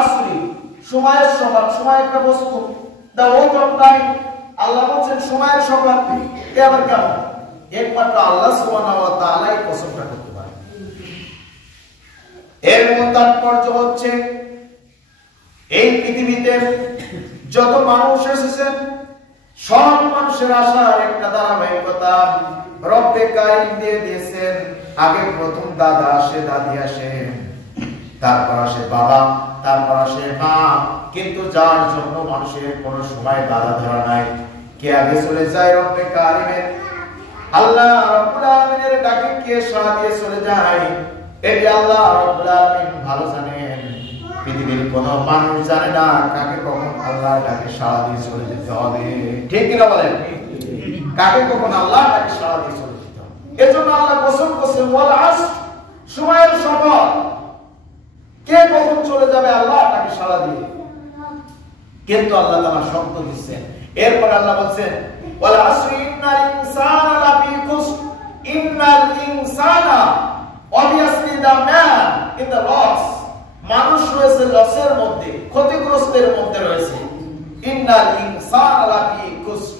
আসরি, সময়ের সকাল, সময় একটা বস্তু, দা ওয়াট অফ টাইম, আল্লাহ বলেন সময়ের সকাল। এ আবার কেমন? একমাত্র আল্লাহ সুবহানাহু ওয়া তাআলাই কসমটা করতে পারে। এর মূল তাৎপর্য হচ্ছে এই পৃথিবীতে যত মানুষ এসেছেন সব মানুষের আশার একটা ধারাবাহিকতা রব্বে কারীম দিয়ে দিয়েছেন। আগে প্রথম দাদা আসে, দাদি আসে, তারপর আসে বাবা, তারপর আসে মা। কিন্তু যার জন্য মানুষের কোনো সময় বাধা ধরা নাই, কে আগে চলে যায়? রব্বে কারীমের আল্লাহ রাব্বুল আলামিনের ডাকে কে সাড়া দিয়ে চলে যায়, এটি আল্লাহ রাব্বুল আলামিন ভালো জানেন। পৃথিবীর কোনো মানুষ জানে না কাকে কখন আল্লাহর ডাকে সাড়া দিয়ে চলে যেতে হবে। ঠিক কিনা বলেন? কাকে কখন আল্লাহর ডাকে সাড়া দিয়ে চলে যেতে হবে। এজন্য আল্লাহ কসম করছেন ওয়াল আসর, সময়ের শপথ। কে কখন চলে যাবে আল্লাহ তাকে সাড়া দিয়ে, কিন্তু আল্লাহ তাআলা শর্ত দিচ্ছেন। এরপর আল্লাহ বলছেন ওয়াল আসরি ইন্নাল ইনসানা লাফি খুসর, ইন্নাল ইনসানা, obviously the man in the loss, মানুষ রয়েছে লসের মধ্যে, ক্ষতিগ্রস্তের মধ্যে রয়েছে। ইন্নাল ইনসানা লাফি খুসর।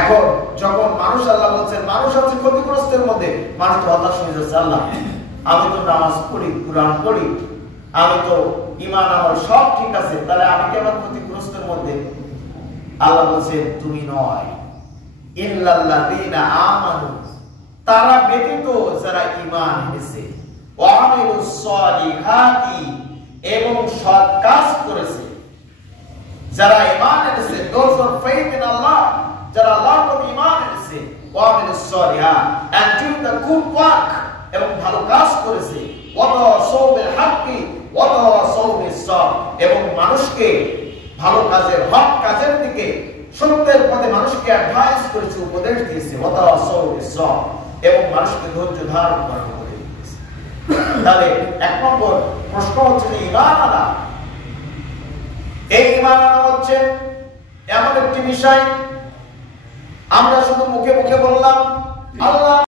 এখন যখন মানুষ, আল্লাহ বলছেন মানুষ আছে ক্ষতিগ্রস্তের মধ্যে, মানুষ তো হতাশ হয়ে যাচ্ছে, আল্লাহ আমি তো নামাজ পড়ি, কুরআন পড়ি, আমি তো ঈমান আমল সব ঠিক আছে, তাহলে আমি কেন ক্ষতিগ্রস্তের মধ্যে? আল্লাহ বলছেন তুমি নয়, ইল্লাল্লাযীনা আমানু, তারা ব্যতীত যারা ঈমান এনেছে, ওয়া আমিলুস সলিহাতি, এবং সৎ কাজ করেছে। যারা ঈমান এনেছে, those who faith in Allah, যারা আল্লাহর প্রতি ঈমান এনেছে, ওয়া আমিলুস সলিহাত, and do the good work, এবং ভালো কাজ করেছে, ওয়া তাওয়াসাউ বিল হাক্কি ওয়া তাওয়াসাউ বিস সাবর, এবং মানুষকে ভালো কাজের, হক কাজের দিকে, সত্যের পথে মানুষকে অ্যাডভাইস করেছে, উপদেশ দিয়েছে, ওয়া তাওয়াসাউ বিস সাবর, এবং মানুষকে ধৈর্য ধারণ করার উপদেশ দিয়েছে। তাহলে এক নম্বর প্রশ্ন হচ্ছে যে ঈমান আনা। এই ঈমান আনা হচ্ছে এমন একটি বিষয় আমরা শুধু মুখে মুখে বললাম আল্লাহ